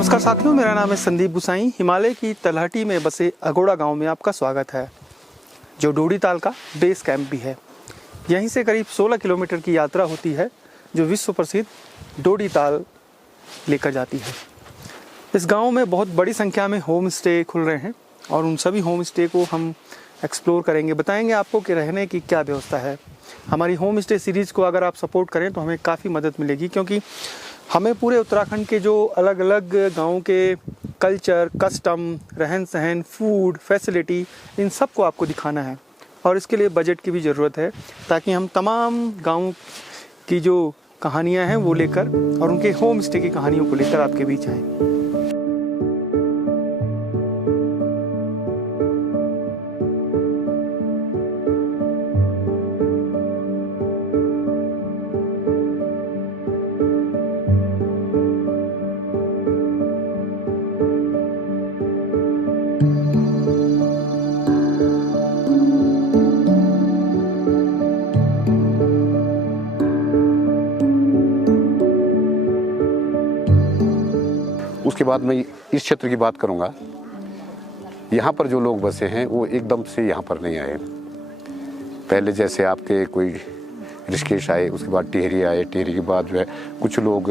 नमस्कार साथियों, मेरा नाम है संदीप गुसाई। हिमालय की तलहटी में बसे अगोड़ा गांव में आपका स्वागत है, जो डोडी ताल का बेस कैंप भी है। यहीं से करीब 16 किलोमीटर की यात्रा होती है, जो विश्व प्रसिद्ध डोडी ताल लेकर जाती है। इस गांव में बहुत बड़ी संख्या में होम स्टे खुल रहे हैं और उन सभी होम स्टे को हम एक्सप्लोर करेंगे, बताएंगे आपको कि रहने की क्या व्यवस्था है। हमारी होम स्टे सीरीज़ को अगर आप सपोर्ट करें तो हमें काफ़ी मदद मिलेगी, क्योंकि हमें पूरे उत्तराखंड के जो अलग अलग गाँव के कल्चर, कस्टम, रहन सहन, फूड, फैसिलिटी, इन सब को आपको दिखाना है। और इसके लिए बजट की भी ज़रूरत है, ताकि हम तमाम गाँव की जो कहानियाँ हैं वो लेकर और उनके होम स्टे की कहानियों को लेकर आपके बीच आएँ। उसके बाद मैं इस क्षेत्र की बात करूंगा। यहाँ पर जो लोग बसे हैं वो एकदम से यहाँ पर नहीं आए। पहले जैसे आपके कोई ऋषिकेश आए, उसके बाद टिहरी आए, टिहरी के बाद जो है कुछ लोग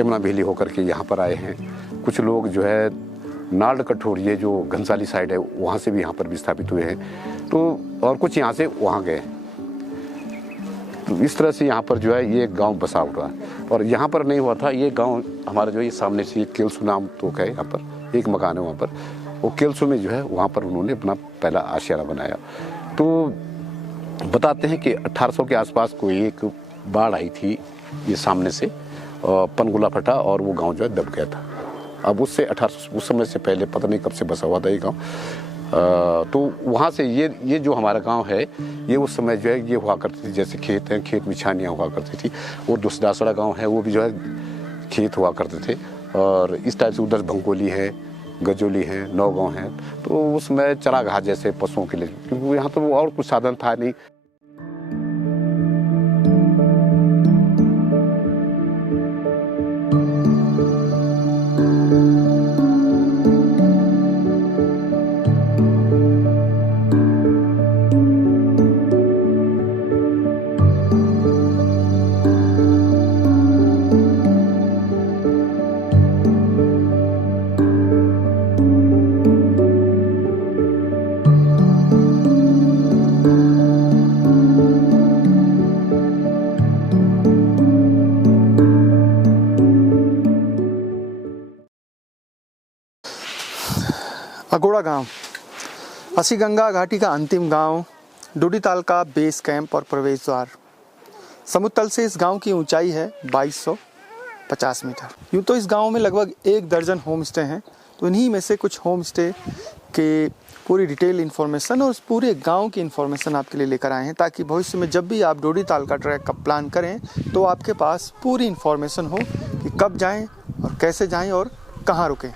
यमुना वैली होकर के यहाँ पर आए हैं। कुछ लोग जो है नाल्ड कठोर, ये जो घनसाली साइड है, वहाँ से भी यहाँ पर विस्थापित हुए हैं। तो और कुछ यहाँ से वहाँ गए। तो इस तरह से यहाँ पर जो है ये गांव बसा हुआ। और यहाँ पर नहीं हुआ था ये गांव हमारा जो है सामने से केलसू नाम तो है, यहाँ पर एक मकान है वहाँ पर, वो केलसू में जो है वहाँ पर उन्होंने अपना पहला आशियाना बनाया। तो बताते हैं कि 1800 के आसपास कोई एक बाढ़ आई थी ये सामने से, पनगुला फटा और वो गाँव जो है दब गया था। अब उससे 1800 उस समय से पहले पता नहीं कब से बसा हुआ था ये गाँव। तो वहाँ से ये जो हमारा गांव है, ये उस समय जो है ये हुआ करती थी, जैसे खेत हैं, खेत में छानियाँ हुआ करती थी। और दुसदासड़ा गांव है, वो भी जो है खेत हुआ करते थे। और इस टाइप से उधर भंकोली है, गजोली है, नौगांव है। तो उसमें चरागाह जैसे पशुओं के लिए, क्योंकि यहाँ तो और कुछ साधन था नहीं। अगोड़ा गांव अस्सी गंगा घाटी का अंतिम गांव, डोडी ताल का बेस कैंप और प्रवेश द्वार। समुद्र तल से इस गांव की ऊंचाई है 2250 मीटर। यूँ तो इस गांव में लगभग 1 दर्जन होम स्टे हैं, तो इन्हीं में से कुछ होम स्टे के पूरी डिटेल इन्फॉर्मेशन और उस पूरे गांव की इन्फॉर्मेशन आपके लिए लेकर आए हैं, ताकि भविष्य में जब भी आप डोडी ताल का ट्रैक का प्लान करें तो आपके पास पूरी इन्फॉर्मेशन हो कि कब जाएँ और कैसे जाएँ और कहाँ रुकें।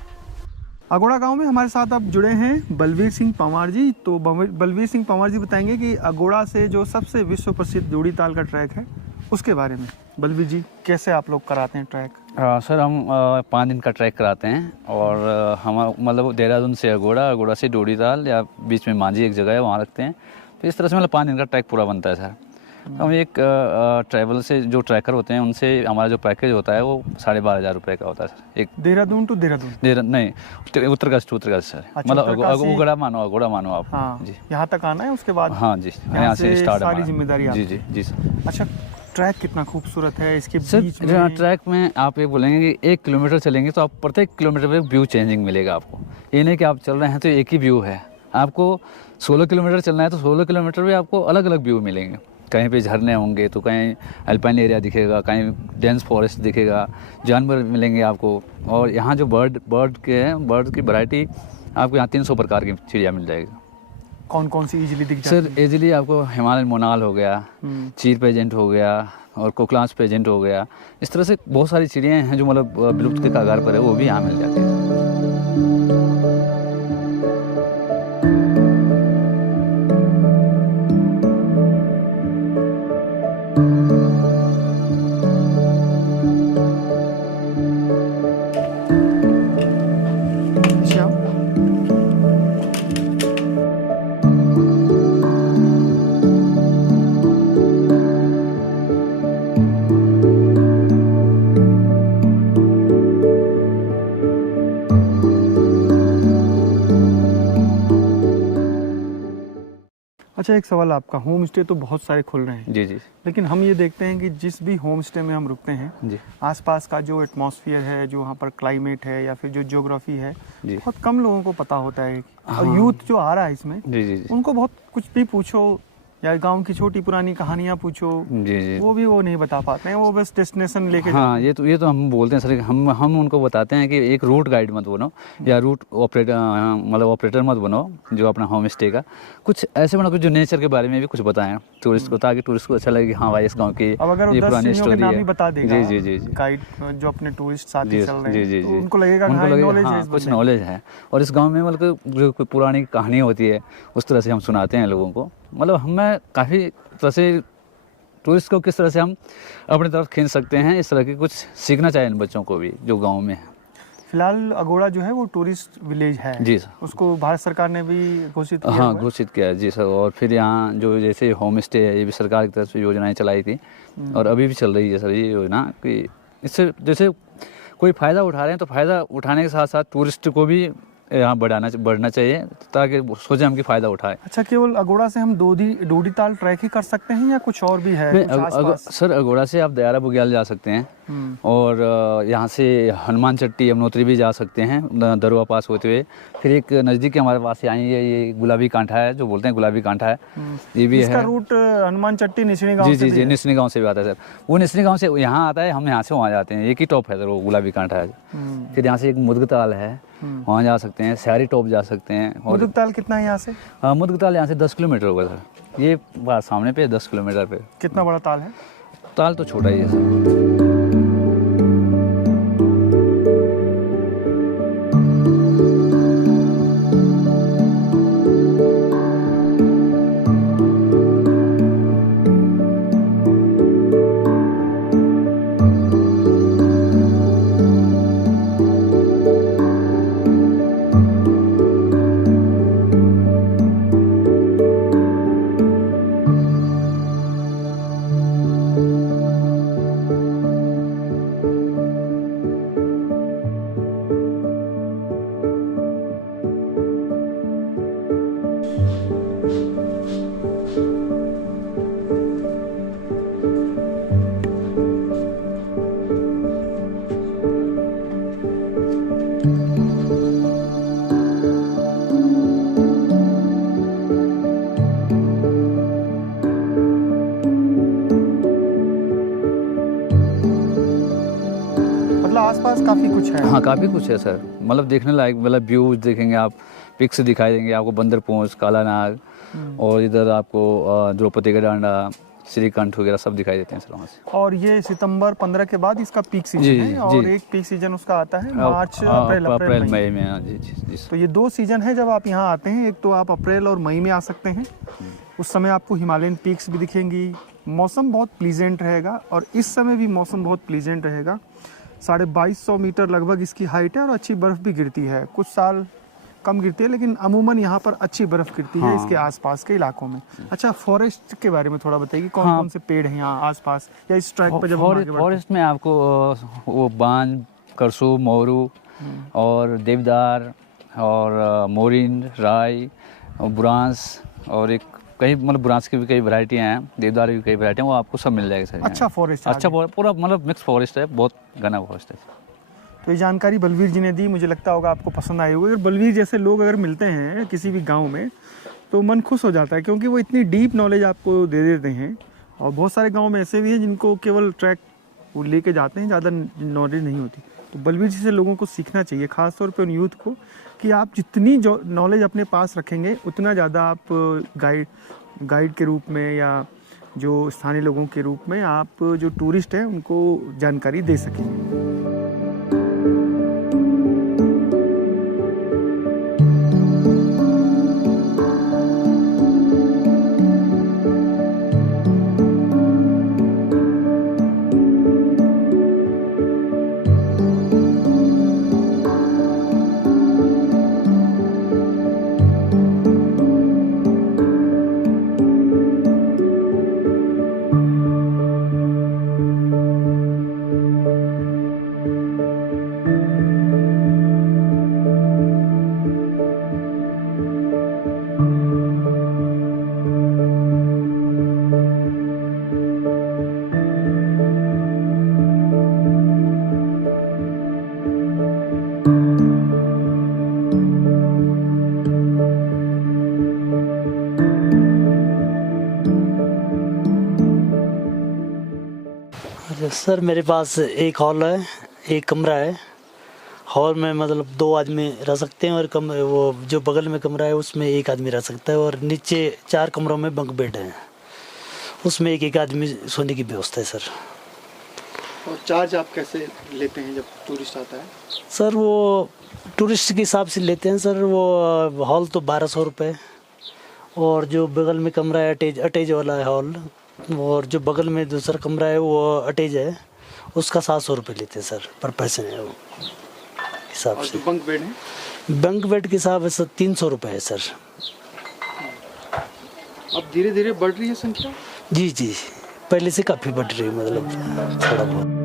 अगोड़ा गांव में हमारे साथ अब जुड़े हैं बलवीर सिंह पंवार जी। तो बलवीर सिंह पंवार जी बताएंगे कि अगोड़ा से जो सबसे विश्व प्रसिद्ध डोडी ताल का ट्रैक है उसके बारे में। बलवीर जी, कैसे आप लोग कराते हैं ट्रैक? सर, हम 5 दिन का ट्रैक कराते हैं। और हम मतलब देहरादून से अगोड़ा, अगोड़ा से डोडी ताल, या बीच में मांझी एक जगह है वहाँ रखते हैं। तो इस तरह से मतलब 5 दिन का ट्रैक पूरा बनता है सर। हम एक ट्रैवल से जो ट्रैकर होते हैं उनसे हमारा जो पैकेज होता है वो 12,500 रुपये का होता है सर। एक देहरादून टू देहरादून नहीं, उत्तरकाशी टू उत्तरकाशी सर। अच्छा, मतलब अगोड़ा मानो आप। हाँ जी, यहाँ तक आना है, उसके बाद हाँ जी, यहाँ से स्टार्ट सारी जिम्मेदारी जी जी जी सर। अच्छा, ट्रैक कितना खूबसूरत है इसके बीच में। ट्रैक में आप ये बोलेंगे कि 1 किलोमीटर चलेंगे तो आप प्रत्येक किलोमीटर पे व्यू चेंजिंग मिलेगा आपको। ये नहीं कि आप चल रहे हैं तो एक ही व्यू है। आपको 16 किलोमीटर चलना है तो 16 किलोमीटर में आपको अलग अलग व्यू मिलेंगे। कहीं पे झरने होंगे तो कहीं अल्पाइन एरिया दिखेगा, कहीं डेंस फॉरेस्ट दिखेगा, जानवर मिलेंगे आपको। और यहाँ जो बर्ड की वैरायटी आपको यहाँ 300 प्रकार की चिड़िया मिल जाएगी। कौन कौन सी इजीली दिख जाती है? सर इजीली आपको हिमालयन मोनाल हो गया, चीर पेजेंट हो गया और कोकलांच पेजेंट हो गया। इस तरह से बहुत सारी चिड़ियाँ हैं जो मतलब विलुप्त के कगार पर है, वो भी यहाँ मिल जाती है। अच्छा, एक सवाल आपका, होम स्टे तो बहुत सारे खुल रहे हैं, जी जी लेकिन हम ये देखते हैं कि जिस भी होम स्टे में हम रुकते हैं, जी आसपास का जो एटमॉस्फेयर है, जो वहाँ पर क्लाइमेट है या फिर जो ज्योग्राफी है, जी बहुत कम लोगों को पता होता है। और हाँ। यूथ जो आ रहा है इसमें, जी जी जी उनको बहुत कुछ भी पूछो या गांव की छोटी पुरानी कहानियाँ पूछो, जी जी वो भी वो नहीं बता पाते हैं, वो बस डेस्टिनेशन लेके हाँ, जाते हैं। ये तो हम बोलते हैं सर, कि हम उनको बताते हैं कि एक रूट गाइड मत बनो या रूट ऑपरेटर, मतलब ऑपरेटर मत बनो जो अपना होम स्टे का। कुछ ऐसे बनो कुछ जो नेचर के बारे में भी कुछ बताएं टूरिस्ट को, ताकि टूरिस्ट को अच्छा लगे कि हाँ भाई इस गांव की अब अगर वो ये 10 पुरानी सीढ़ियों के स्टोरी नाम है। ही बता देगा जी जी जी जी गाइड, जो अपने टूरिस्ट साथी जी चल रहे जी हैं, जी तो जी उनको लगेगा कि उनको हाँ, लगेगा नॉलेज है हाँ इस कुछ बंदे में। नॉलेज है। और इस गांव में मतलब जो कोई पुरानी कहानी होती है उस तरह से हम सुनाते हैं लोगों को। मतलब हमें काफ़ी तरह से टूरिस्ट को किस तरह से हम अपनी तरफ खींच सकते हैं, इस तरह की कुछ सीखना चाहिए इन बच्चों को भी जो गांव में है। फिलहाल अगोड़ा जो है वो टूरिस्ट विलेज है, जी सर। उसको भारत सरकार ने भी घोषित किया हाँ हुआ है। घोषित किया है जी सर। और फिर यहाँ जो जैसे होम स्टे है, ये भी सरकार की तरफ से योजनाएं चलाई थी और अभी भी चल रही है सर ये योजना, कि इससे जैसे कोई फ़ायदा उठा रहे हैं तो फ़ायदा उठाने के साथ साथ टूरिस्ट को भी यहाँ बढ़ना चाहिए, ताकि सोचे हम कि फ़ायदा उठाए। अच्छा, केवल अगोड़ा से हम डोडी ताल ट्रैक ही कर सकते हैं या कुछ और भी है नहीं, कुछ आसपास? सर अगोड़ा से आप दयारा बुग्याल जा सकते हैं हम्म, और यहाँ से हनुमान चट्टी यमुनोत्री भी जा सकते हैं दरुआ पास होते हुए। फिर एक नज़दीक हमारे पास यहाँ ये गुलाबी कांठा है, जो बोलते हैं गुलाबी कांठा है, ये भी इसका है। रूट हनुमान चट्टी निशनी गांव जी से जी भी जी है। निसनी गांव से भी आता है सर। वो निसनी गांव से यहाँ आता है, हम यहाँ से वहाँ जाते हैं, एक ही टॉप है सर वो गुलाबी कांठा है। फिर यहाँ से एक मुदगताल है, वहाँ जा सकते हैं, स्यारी टॉप जा सकते हैं। और मुदुक ताल कितना है यहाँ से? मुदगताल यहाँ से 10 किलोमीटर होगा सर, ये बात सामने पे 10 किलोमीटर पे। कितना बड़ा ताल है? ताल तो छोटा ही है सर। मतलब आसपास काफी कुछ है। हाँ काफ़ी कुछ है सर, मतलब देखने लायक, मतलब व्यूज देखेंगे आप, पिक्स दिखाई देंगे आपको, बंदर पोंछ, काला नाग, और इधर आपको द्रौपदी का डांडा, श्रीकंठ वगैरह सब दिखाई देते हैं सर वहाँ से। और ये सितंबर 15 के बाद इसका पीक सीजन जी, है, जी, और जी। एक पीक सीजन उसका आता है मार्च, अप्रैल अप्रैल मई। मई में। हाँ, जी जी जी तो ये 2 सीजन है जब आप यहाँ आते हैं। एक तो आप अप्रैल और मई में आ सकते हैं, उस समय आपको हिमालयन पीक्स भी दिखेंगी, मौसम बहुत प्लीजेंट रहेगा। और इस समय भी मौसम बहुत प्लीजेंट रहेगा। 2250 मीटर लगभग इसकी हाइट है और अच्छी बर्फ़ भी गिरती है। कुछ साल कम गिरती है, लेकिन अमूमन यहाँ पर अच्छी बर्फ़ गिरती है इसके आसपास के इलाकों में। अच्छा, फॉरेस्ट के बारे में थोड़ा बताइए, कौन कौन से पेड़ हैं यहाँ आसपास या इस ट्रैक पर जब हम आगे बढ़ते हैं? फॉरेस्ट में आपको वो बांज, करसू, मोरू और देवदार और मोरिन, राई और बुरांस, और एक कई मतलब बुरांस की भी कई वैरायटियाँ हैं, देवदार की भी कई वैरायटी हैं, वो आपको सब मिल जाएगा सर। अच्छा फॉरेस्ट है अच्छा आगे। पूरा मतलब मिक्स फॉरेस्ट है, बहुत घना फॉरेस्ट है। तो ये जानकारी बलवीर जी ने दी, मुझे लगता होगा आपको पसंद आई होगी। अगर बलवीर जैसे लोग अगर मिलते हैं किसी भी गांव में तो मन खुश हो जाता है, क्योंकि वो इतनी डीप नॉलेज आपको दे देते हैं। और बहुत सारे गांव में ऐसे भी हैं जिनको केवल ट्रैक वो लेके जाते हैं, ज़्यादा नॉलेज नहीं होती। तो बलवीर जी से लोगों को सीखना चाहिए, खासतौर पर उन यूथ को, कि आप जितनी जो नॉलेज अपने पास रखेंगे उतना ज़्यादा आप गाइड के रूप में या जो स्थानीय लोगों के रूप में आप जो टूरिस्ट हैं उनको जानकारी दे सकेंगे। अच्छा सर, मेरे पास एक हॉल है, एक कमरा है। हॉल में मतलब 2 आदमी रह सकते हैं और वो जो बगल में कमरा है उसमें 1 आदमी रह सकता है, और नीचे 4 कमरों में बंक बेड है, उसमें एक आदमी सोने की व्यवस्था है सर। और चार्ज आप कैसे लेते हैं जब टूरिस्ट आता है? सर वो टूरिस्ट के हिसाब से लेते हैं सर। वो हॉल तो 1200 रुपये, और जो बगल में कमरा है अटैच वाला है हॉल, और जो बगल में दूसरा कमरा है वो अटैच है, उसका 700 रुपये लेते हैं सर पर पर्सन है वो हिसाब और से। जो बंक बेड है? बंक बेड के हिसाब से 300 रुपये है सर। अब धीरे धीरे बढ़ रही है संख्या? जी जी, पहले से काफ़ी बढ़ रही है, मतलब थोड़ा बहुत।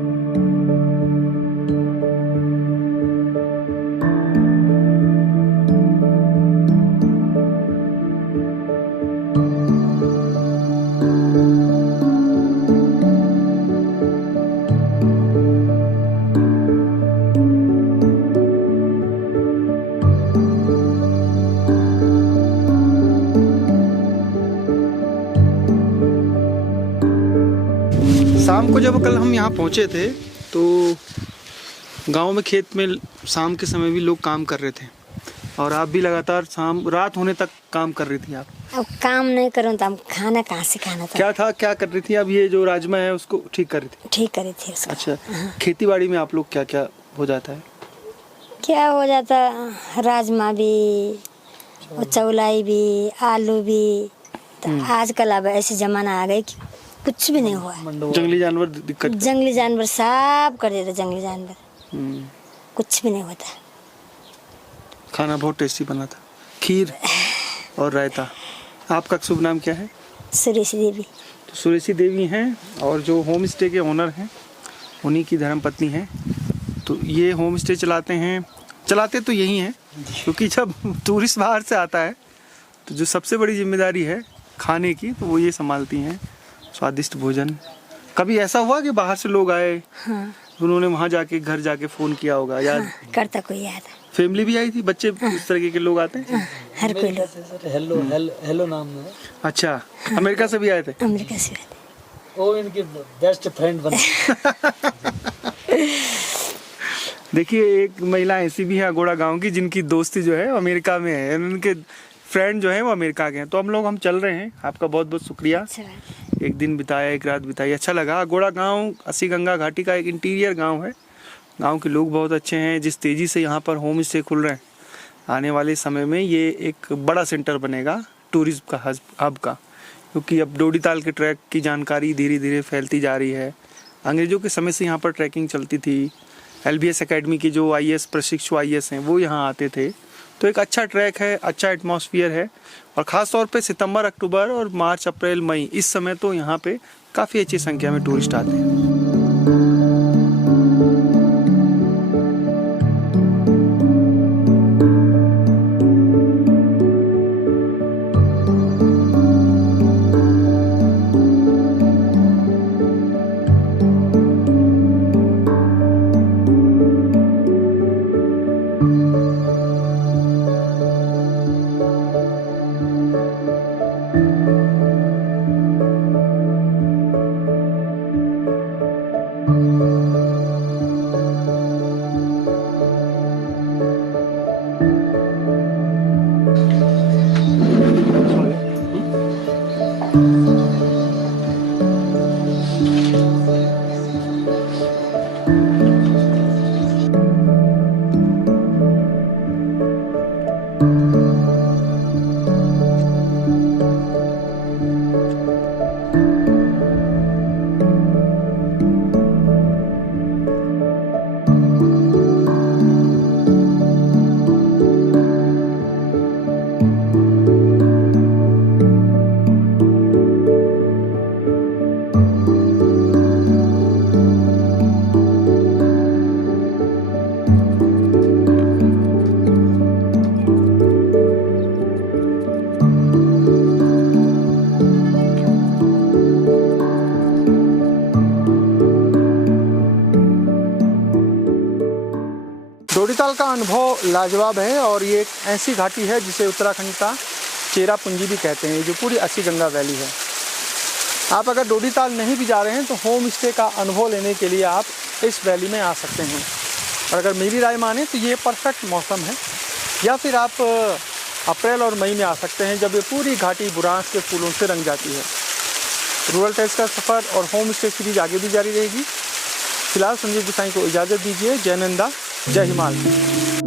शाम को जब कल हम यहाँ पहुँचे थे तो गांव में खेत में शाम के समय भी लोग काम कर रहे थे, और आप भी लगातार शाम रात होने तक काम कर रही थी। आप अब काम नहीं करूँ तो हम खाना कहाँ से खाना था? क्या कर रही थी? अब ये जो राजमा है उसको ठीक कर रही थी? ठीक करी थी उसको। अच्छा, खेती बाड़ी में आप लोग क्या क्या हो जाता है? क्या हो जाता, राजमा भी, और चौलाई भी, आलू भी। तो आजकल अब ऐसे जमाना आ गए कि कुछ भी नहीं हुआ है। जंगली जानवर दिक्कत? जंगली जानवर सब कर देते, जंगली जानवर हम्म। कुछ भी नहीं होता। खाना बहुत टेस्टी बना था, खीर और रायता। आपका शुभ नाम क्या है? सुरेश देवी। तो सुरेशी देवी हैं, और जो होम स्टे के ओनर हैं उन्हीं की धर्मपत्नी हैं। तो ये होम स्टे चलाते तो यही हैं, क्योंकि जब टूरिस्ट बाहर से आता है तो जो सबसे बड़ी जिम्मेदारी है खाने की, तो वो ये संभालती हैं, स्वादिष्ट भोजन। कभी ऐसा हुआ कि बाहर से लोग आए, हाँ, उन्होंने वहाँ जाके घर जाके फ़ोन किया होगा? याद हाँ, करता कोई याद। फैमिली भी आई थी, बच्चे इस तरह के लोग आते हैं? हर कोई लोग। सर हेलो नाम है। अच्छा, अमेरिका से भी आए थे? अमेरिका से आते। वो इनके बेस्ट फ्रेंड बने। देखिए, एक महिला ऐसी भी है अगोड़ा गांव की जिनकी दोस्ती जो है अमेरिका में है, उनके फ्रेंड जो है वो अमेरिका के हैं। तो हम चल रहे हैं। आपका बहुत बहुत शुक्रिया। अच्छा, एक दिन बिताया, एक रात बिताई, अच्छा लगा। अगोड़ा गांव अस्सी गंगा घाटी का एक इंटीरियर गांव है। गांव के लोग बहुत अच्छे हैं। जिस तेज़ी से यहाँ पर होम स्टे खुल रहे हैं, आने वाले समय में ये एक बड़ा सेंटर बनेगा टूरिज्म का, हब का, क्योंकि अब डोडी ताल के ट्रैक की जानकारी धीरे धीरे फैलती जा रही है। अंग्रेज़ों के समय से यहाँ पर ट्रैकिंग चलती थी। LBS एकेडमी के जो IAS प्रशिक्षु IAS हैं वो यहाँ आते थे। तो एक अच्छा ट्रैक है, अच्छा एटमॉस्फेयर है, और ख़ास तौर पे सितंबर, अक्टूबर और मार्च, अप्रैल, मई, इस समय तो यहाँ पे काफ़ी अच्छी संख्या में टूरिस्ट आते हैं। डोडीताल का अनुभव लाजवाब है, और ये एक ऐसी घाटी है जिसे उत्तराखंड का चेरापूंजी भी कहते हैं, जो पूरी अस्सी गंगा वैली है। आप अगर डोडी ताल नहीं भी जा रहे हैं तो होम स्टे का अनुभव लेने के लिए आप इस वैली में आ सकते हैं। और अगर मेरी राय माने तो ये परफेक्ट मौसम है। या फिर आप अप्रैल और मई में आ सकते हैं जब ये पूरी घाटी बुरांस के फूलों से रंग जाती है। रूरल टेल्स का सफ़र और होम स्टे सीरीज आगे भी जारी रहेगी। फिलहाल संजीव गुसाई को इजाज़त दीजिए। जय नंदा, जय हिमालय।